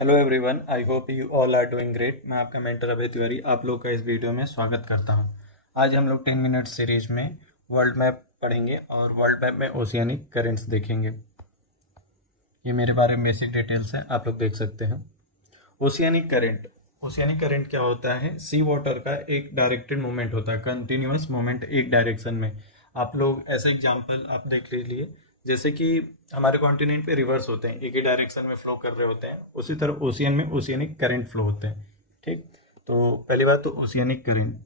Hello everyone, I hope you all are doing great. मैं आपका mentor अभय तिवारी आप लोग का इस वीडियो में स्वागत करता हूं। आज हम लोग 10 मिनट सीरीज में वर्ल्ड मैप पढ़ेंगे और वर्ल्ड मैप में ओशियानिक करेंट्स देखेंगे। ये मेरे बारे में बेसिक डिटेल्स हैं, आप लोग देख सकते हैं। ओशियानिक करंट क्या होता है? सी वाटर का एक डायरेक्टेड मूवमेंट होता है, कंटिन्यूअस मूवमेंट एक डायरेक्शन में। आप लोग ऐसे एग्जांपल आप देख लीजिए, जैसे कि हमारे कॉन्टिनेंट पे रिवर्स होते हैं, एक ही डायरेक्शन में फ्लो कर रहे होते हैं, उसी तरह ओशियन में ओशियनिक करंट फ्लो होते हैं। ठीक, तो पहली बात तो ओशियनिक करंट।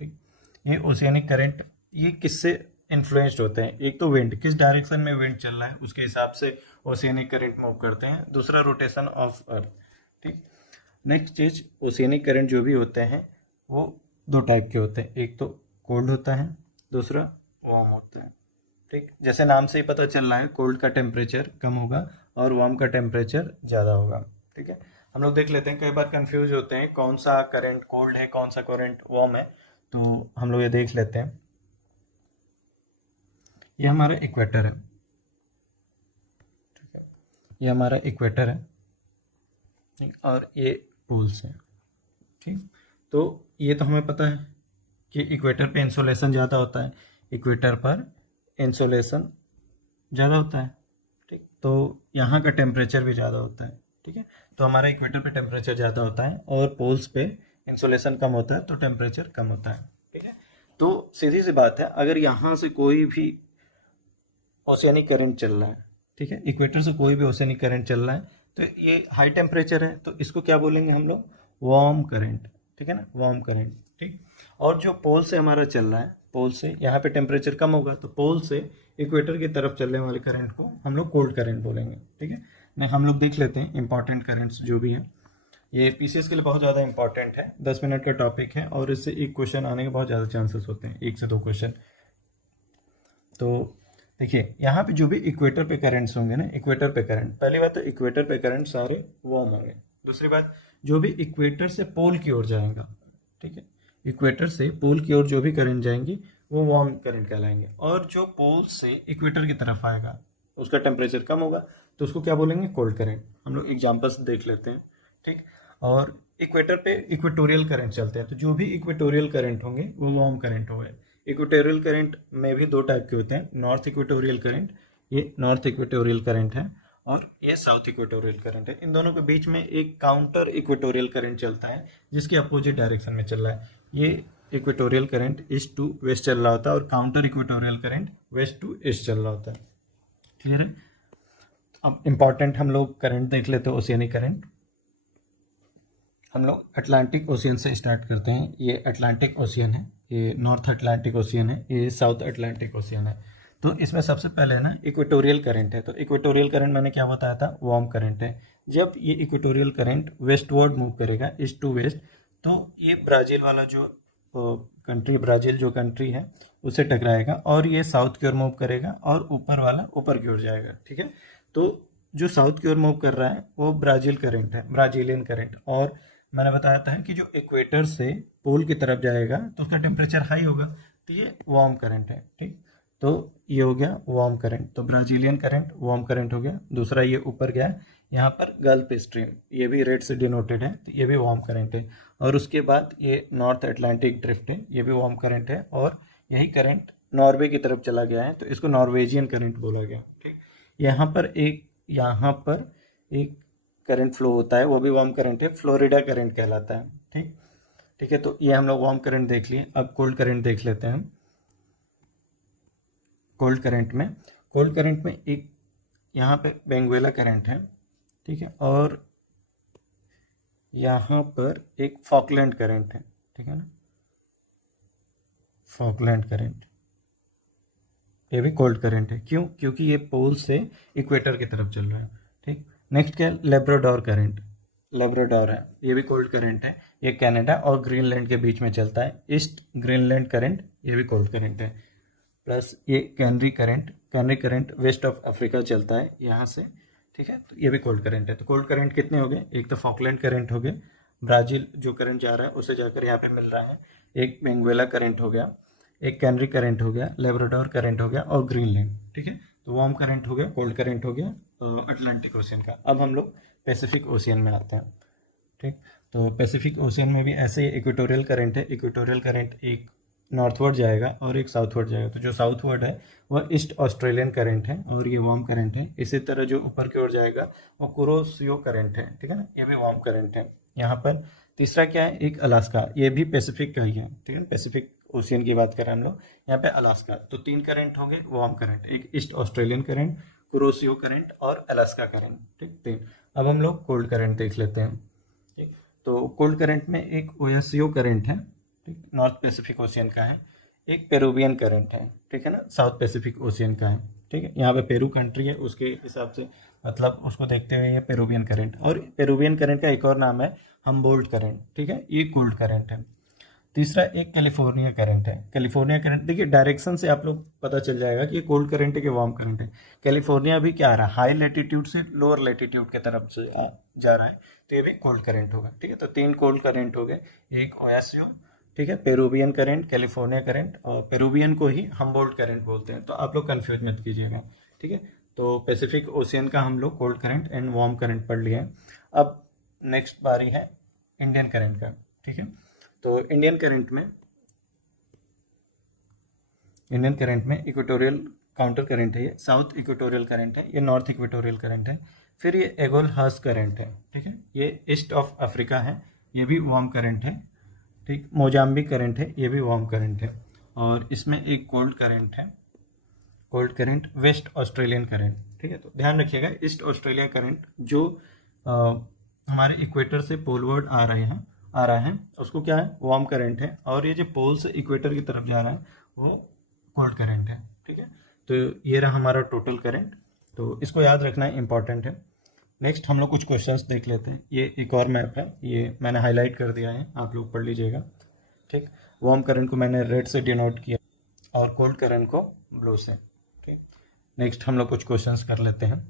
ठीक, ये ओशियनिक करंट ये किससे इन्फ्लुएंस्ड होते हैं? एक तो विंड, किस डायरेक्शन में विंड चल रहा है उसके हिसाब से ओशियनिक करंट मूव करते हैं। दूसरा रोटेशन ऑफ अर्थ। ठीक, नेक्स्ट चीज, ओशियनिक करंट जो भी होते हैं वो दो टाइप के होते हैं, एक तो कोल्ड होता है, दूसरा वार्म होता है। ठीक, जैसे नाम से ही पता चल रहा है, कोल्ड का टेम्परेचर कम होगा और वार्म का टेम्परेचर ज़्यादा होगा। ठीक है, हम लोग देख लेते हैं, कई बार कंफ्यूज होते हैं कौन सा करंट कोल्ड है कौन सा करंट वार्म है, तो हम लोग ये देख लेते हैं। ये हमारा इक्वेटर है। ठीक है, ये हमारा इक्वेटर है। ठीक, और ये पोल्स है। ठीक, तो ये तो हमें पता है कि इक्वेटर पे इंसोलेशन ज़्यादा होता है, इक्वेटर पर इंसोलेशन ज़्यादा होता है। ठीक, तो यहाँ का टेम्परेचर भी ज़्यादा होता है। ठीक है, तो हमारा इक्वेटर पे टेम्परेचर ज़्यादा होता है और पोल्स पे इंसोलेशन कम होता है, तो टेम्परेचर कम होता है। ठीक है, तो सीधी सी बात है, अगर यहाँ से कोई भी ओशियनिक करंट चल रहा है, ठीक है, इक्वेटर से कोई भी ओशियनिक करंट चल रहा है, तो ये हाई टेम्परेचर है, तो इसको क्या बोलेंगे हम लोग? Warm current. ठीक है ना, वार्म करंट। ठीक, और जो पोल से हमारा चल रहा है, पोल से यहाँ पे टेम्परेचर कम होगा, तो पोल से इक्वेटर की तरफ चलने वाले करंट को हम लोग कोल्ड करंट बोलेंगे। ठीक है, नहीं हम लोग देख लेते हैं इंपॉर्टेंट करंट्स जो भी है। ये पीसीएस के लिए बहुत ज़्यादा इंपॉर्टेंट है, 10 मिनट का टॉपिक है और इससे एक क्वेश्चन आने के बहुत ज़्यादा चांसेस होते हैं, 1 से 2 क्वेश्चन। तो देखिए, यहाँ पे जो भी इक्वेटर पे करंट्स होंगे ना, इक्वेटर पे करंट, पहली बात तो इक्वेटर पे करंट सारे वार्म होंगे। दूसरी बात, जो भी इक्वेटर से पोल की ओर जाएगा, ठीक है, इक्वेटर से पोल की ओर जो भी करंट जाएंगी वो वार्म करंट कहलाएंगे। और जो पोल से इक्वेटर की तरफ आएगा उसका टेम्परेचर कम होगा, तो उसको क्या बोलेंगे? Cold current. हम लोग एग्जाम्पल्स देख लेते हैं। ठीक, और इक्वेटर पे इक्वेटोरियल करंट चलते हैं, तो जो भी इक्वेटोरियल करंट होंगे वो वार्म करंट होंगे। इक्वेटोरियल करंट में भी दो टाइप के होते हैं, नॉर्थ इक्वेटोरियल करंट, ये नॉर्थ इक्वेटोरियल करंट है, और ये साउथ इक्वेटोरियल करंट है। इन दोनों के बीच में एक काउंटर इक्वेटोरियल करंट चलता है जिसके अपोजिट डायरेक्शन में चल रहा है। ये equatorial current east to west चल रहा होता है और counter equatorial current west to east चल रहा होता है। क्लियर है? अब इंपॉर्टेंट हम लोग करंट देख लेते हैं, ओशियनिक करंट। हम लोग अटलांटिक ओशियन से स्टार्ट करते हैं। ये अटलांटिक ओशियन है, ये नॉर्थ अटलांटिक ओशियन है, ये साउथ अटलांटिक ओशियन है। तो इसमें सबसे पहले ना इक्वेटोरियल करंट है। तो इक्वेटोरियल करंट मैंने क्या बताया था? वार्म करंट है। जब ये इक्वेटोरियल करंट वेस्टवर्ड मूव करेगा, ईस्ट टू वेस्ट, तो ये ब्राज़ील वाला जो कंट्री, ब्राज़ील जो कंट्री है उससे टकराएगा, और ये साउथ की ओर मूव करेगा और ऊपर वाला ऊपर की ओर जाएगा। ठीक है, तो जो साउथ की ओर मूव कर रहा है वो ब्राज़ील करंट है, ब्राज़ीलियन करंट। और मैंने बताया था कि जो इक्वेटर से पोल की तरफ जाएगा तो उसका टेम्परेचर हाई होगा, तो ये वार्म करंट है। ठीक, तो ये हो गया वार्म करंट, तो ब्राज़ीलियन करंट वार्म करंट हो गया। दूसरा ये ऊपर गया, यहाँ पर गल्फ स्ट्रीम, ये भी रेड से डिनोटेड है, तो ये भी वार्म करंट है। और उसके बाद ये नॉर्थ अटलांटिक ड्रिफ्ट है, ये भी वार्म करंट है, और यही करंट नॉर्वे की तरफ चला गया है, तो इसको नॉर्वेजियन करंट बोला गया। ठीक, यहाँ पर एक करंट फ्लो होता है, वो भी वार्म करंट है, फ्लोरिडा करंट कहलाता है। ठीक, ठीक है, तो ये हम लोग वार्म करंट देख लिए। अब कोल्ड करंट देख लेते हैं। कोल्ड करंट में एक यहाँ पे बेंगुएला करंट है, ठीक है, और यहाँ पर एक फॉकलैंड करंट है। ठीक है ना, फॉकलैंड करंट, ये भी कोल्ड करंट है। क्यों? क्योंकि ये पोल से इक्वेटर की तरफ चल रहा है। ठीक, नेक्स्ट क्या है? लेब्राडोर करंट, लेब्राडोर है, ये भी कोल्ड करंट है, ये कनाडा और ग्रीनलैंड के बीच में चलता है, ईस्ट ग्रीनलैंड करंट, ये भी कोल्ड करंट है। प्लस ये Canary current west of Africa चलता है यहाँ से। ठीक है, तो ये भी कोल्ड करंट है। तो कोल्ड करंट कितने हो गए? एक तो फॉकलैंड करंट हो गए, ब्राज़ील जो करंट जा रहा है उसे जाकर यहाँ पे मिल रहा है, एक बेंगुएला करंट हो गया, एक कैनरी करंट हो गया, लेब्राडोर करंट हो गया, और ग्रीनलैंड। ठीक है, तो वार्म करंट हो गया, कोल्ड करंट हो गया अटलांटिक ओशियन का। अब हम लोग पैसिफिक ओशियन में आते हैं। ठीक, तो पैसिफिक ओशियन में भी ऐसे ही इक्वेटोरियल करंट है। इक्वेटोरियल करंट एक नॉर्थवर्ड जाएगा और एक साउथवर्ड जाएगा। तो जो साउथवर्ड है वह ईस्ट ऑस्ट्रेलियन करंट है और ये वार्म करंट है। इसी तरह जो ऊपर की ओर जाएगा वो कुरोशियो करंट है, ठीक है ना, ये भी वार्म करंट है। यहाँ पर तीसरा क्या है, एक अलास्का, ये भी पैसिफिक का ही है, ठीक है, पैसिफिक ओशियन की बात करें हम लोग, यहाँ पे अलास्का। तो 3 करंट हो गए वार्म करंट, एक east Australian current, Kuroshio current और अलास्का करंट, ठीक, 3। अब हम लोग कोल्ड करंट देख लेते हैं। ठीक, तो कोल्ड करंट में एक ओएससीओ करंट है, ठीक, नॉर्थ पैसिफिक ओशियन का है। एक पेरुवियन करंट है, ठीक है ना, साउथ पैसिफिक ओशियन का है। ठीक है, यहाँ पे पेरू कंट्री है, उसके हिसाब से मतलब उसको देखते हुए ये पेरुवियन करंट। और पेरुवियन करंट का एक और नाम है हम्बोल्ट करंट, ठीक है, ये कोल्ड करंट है। तीसरा एक कैलिफोर्निया करंट है। कैलिफोर्निया करंट देखिए डायरेक्शन से आप लोग पता चल जाएगा कि ये कोल्ड करंट है कि वार्म करंट है। कैलिफोर्निया भी क्या आ रहा है, हाई लेटीट्यूड से लोअर लेटीट्यूड की तरफ से जा रहा है, तो ये भी कोल्ड करंट होगा। ठीक है, तो 3 कोल्ड करंट हो गए, एक ओएससीओ, ठीक है, पेरुवियन करंट, कैलिफोर्निया करंट, और पेरुवियन को ही हम्बोल्ट करंट बोलते हैं, तो आप लोग कंफ्यूज मत कीजिएगा। ठीक है, तो पैसिफिक ओशियन का हम लोग cold current and warm current पढ़ लिए हैं। अब नेक्स्ट बारी है इंडियन करंट का। ठीक है, तो इंडियन करंट में इक्वेटोरियल काउंटर करंट है, ये साउथ इक्वेटोरियल करंट है, ये नॉर्थ इक्वेटोरियल करंट है। फिर ये एगोल हास करंट है, ठीक है, ये ईस्ट ऑफ अफ्रीका है, ये भी वार्म करंट है। ठीक, मोजाम्बिक करंट है, ये भी वार्म करंट है। और इसमें एक कोल्ड करंट है, cold current waste Australian current. ठीक है, तो ध्यान रखिएगा ईस्ट ऑस्ट्रेलिया करंट जो हमारे इक्वेटर से पोलवर्ड आ रहा है उसको क्या है, वार्म करंट है। और ये जो पोल से इक्वेटर की तरफ जा रहा है वो कोल्ड करंट है। ठीक है, तो ये रहा हमारा टोटल करंट, तो इसको याद रखना इंपॉर्टेंट है। नेक्स्ट हम लोग कुछ क्वेश्चंस देख लेते हैं। ये एक और मैप है, ये मैंने हाईलाइट कर दिया है, आप लोग पढ़ लीजिएगा। ठीक, वार्म करंट को मैंने रेड से डिनोट किया और कोल्ड करंट को ब्लू से। ठीक, नेक्स्ट हम लोग कुछ क्वेश्चंस कर लेते हैं।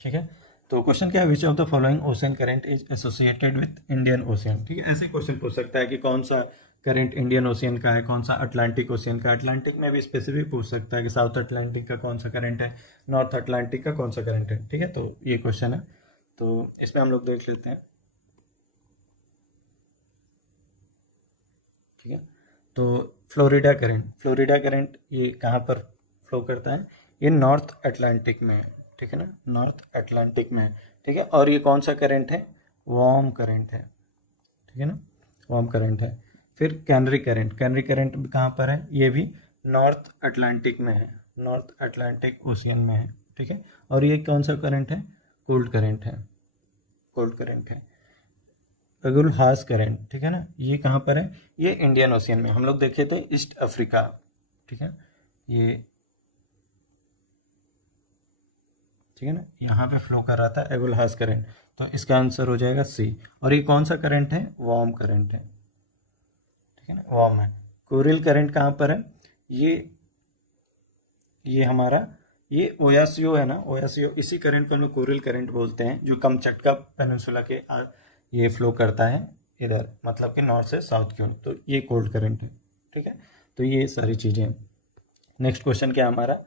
ठीक है, तो क्वेश्चन क्या है, which of the following ocean current is associated with Indian ocean. ठीक है, ऐसे क्वेश्चन पूछ सकता है कि कौन सा करंट इंडियन ओशियन का है, कौन सा अटलांटिक ओशियन का। अटलांटिक में भी स्पेसिफिक पूछ सकता है कि साउथ अटलांटिक का कौन सा करंट है, नॉर्थ अटलांटिक का कौन सा करंट है। ठीक है, तो ये क्वेश्चन है, तो इसमें हम लोग देख लेते हैं। ठीक है, तो फ्लोरिडा करंट ये कहाँ पर फ्लो करता है, ये नॉर्थ अटलांटिक में है। ठीक है ना, नॉर्थ अटलांटिक में है। ठीक है, और ये कौन सा करंट है, वार्म करंट है। ठीक है ना, वार्म करंट है। फिर कैनरी करंट भी कहाँ पर है, ये भी नॉर्थ अटलांटिक में है, नॉर्थ अटलांटिक ओशियन में है। ठीक है, और ये कौन सा करंट है, कोल्ड करंट है, कोल्ड करंट है। एगुल हास करंट, ठीक है ना, ये कहाँ पर है, ये इंडियन ओशियन में, हम लोग देखे थे ईस्ट अफ्रीका। ठीक है, ये ठीक है ना, यहाँ पे फ्लो कर रहा था एगुल हास करंट, तो इसका आंसर हो जाएगा सी। और ये कौन सा करंट है, वार्म करंट है। ठीक है ना, वार्म है। कोरिल करंट कहाँ पर है, ये हमारा ये ओयासियो है ना, ओयासियो, इसी करंट को हम लोग कोरिल करंट बोलते हैं, जो कमचटका पेनिनसुला के ये फ्लो करता है इधर, मतलब कि नॉर्थ से साउथ की ओर, तो ये कोल्ड करंट है। ठीक है, तो ये सारी चीज़ें हैं। नेक्स्ट क्वेश्चन क्या हमारा,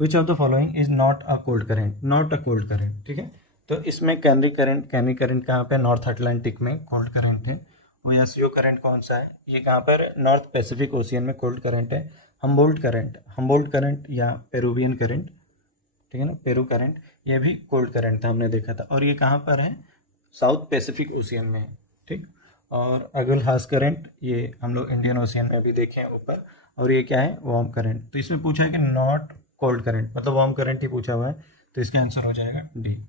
which of the following is not a cold current, not a cold current. ठीक है, तो इसमें कैनरी करंट कहाँ पे, नॉर्थ अटलांटिक में कोल्ड करंट है। ओयासियो करंट कौन सा है, ये कहाँ पर, नॉर्थ पैसिफिक ओशियन में कोल्ड करंट है। हम्बोल्ट करंट या पेरुवियन करंट, ठीक है ना, पेरू करंट, ये भी कोल्ड करंट था, हमने देखा था, और ये कहाँ पर है, साउथ पैसिफिक ओशियन में है। ठीक, और अगल हास करंट ये हम लोग इंडियन ओशियन में भी देखे हैं ऊपर, और ये क्या है, वार्म करंट। तो इसमें पूछा है कि नॉट कोल्ड करंट, मतलब वार्म करंट ही पूछा हुआ है, तो इसका आंसर हो जाएगा D.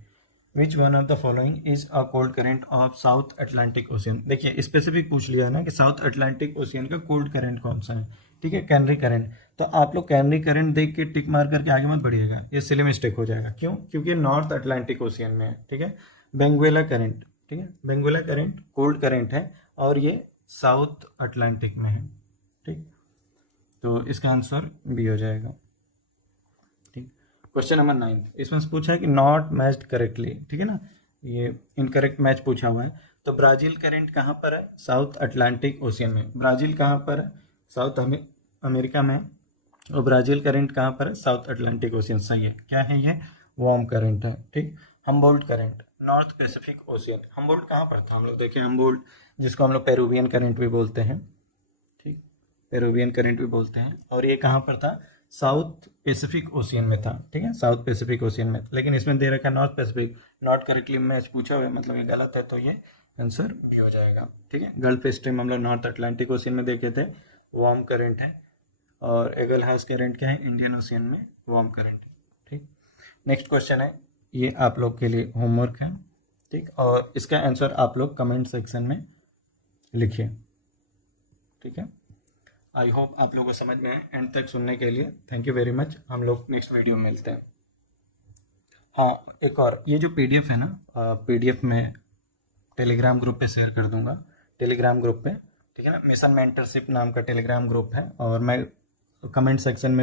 Which one of the following is a cold current of south Atlantic ocean. देखिए स्पेसिफिक पूछ लिया है ना कि साउथ अटलांटिक ओशियन का कोल्ड करंट कौन सा है। ठीक है, कैनरी करंट, तो आप लोग कैनरी करंट देख के टिक मार करके आगे मत बढ़िएगा, ये सिली मिस्टेक हो जाएगा। क्यों, क्योंकि नॉर्थ अटलांटिक ओशियन में है। ठीक है, बेंगुएला करंट, ठीक है, बेंगुएला करंट कोल्ड करंट है और ये साउथ अटलांटिक में है। ठीक, तो इसका आंसर बी हो जाएगा। ठीक, क्वेश्चन नंबर 9, इसमें से पूछा है कि नॉट मैच्ड करेक्टली। ठीक है ना, ये इनकरेक्ट मैच पूछा हुआ है। तो ब्राजील करंट कहाँ पर है, साउथ अटलांटिक ओशियन में। ब्राजील कहाँ पर है, साउथ अमेरिका में, और ब्राज़ील करंट कहाँ पर है? South Atlantic ocean. सही है। क्या है ये? वार्म करंट है। ठीक। Humboldt current north Pacific ocean. Humboldt कहाँ पर था? हम लोग देखें हम्बोल्ट, जिसको हम लोग पेरुवियन करंट भी बोलते हैं। ठीक, पेरुवियन करंट भी बोलते हैं। और ये कहाँ पर था? साउथ पैसिफिक ओशियन में था। ठीक है, साउथ पैसिफिक ओशियन में। लेकिन इसमें दे रखा है north Pacific, not correctly match पूछा हुआ है, मतलब ये गलत है, तो ये आंसर बी हो जाएगा। ठीक है, गल्फ स्ट्रीम हम लोग नॉर्थ अटलांटिक ओशियन में देखे थे, वार्म करंट है। और एगलहास करंट क्या है? इंडियन ओशियन में वार्म करंट है। ठीक, नेक्स्ट क्वेश्चन है, ये आप लोग के लिए होमवर्क है। ठीक, और इसका आंसर आप लोग कमेंट सेक्शन में लिखिए। ठीक है, आई होप आप लोगों को समझ में आए। एंड तक सुनने के लिए थैंक यू वेरी मच। हम लोग नेक्स्ट वीडियो में मिलते हैं। हाँ, एक और, ये जो पीडीएफ है ना, पीडीएफ में टेलीग्राम ग्रुप पे शेयर कर दूंगा, टेलीग्राम ग्रुप पे। ठीक है ना, मिशन मेंटरशिप नाम का टेलीग्राम ग्रुप है, और मैं कमेंट सेक्शन में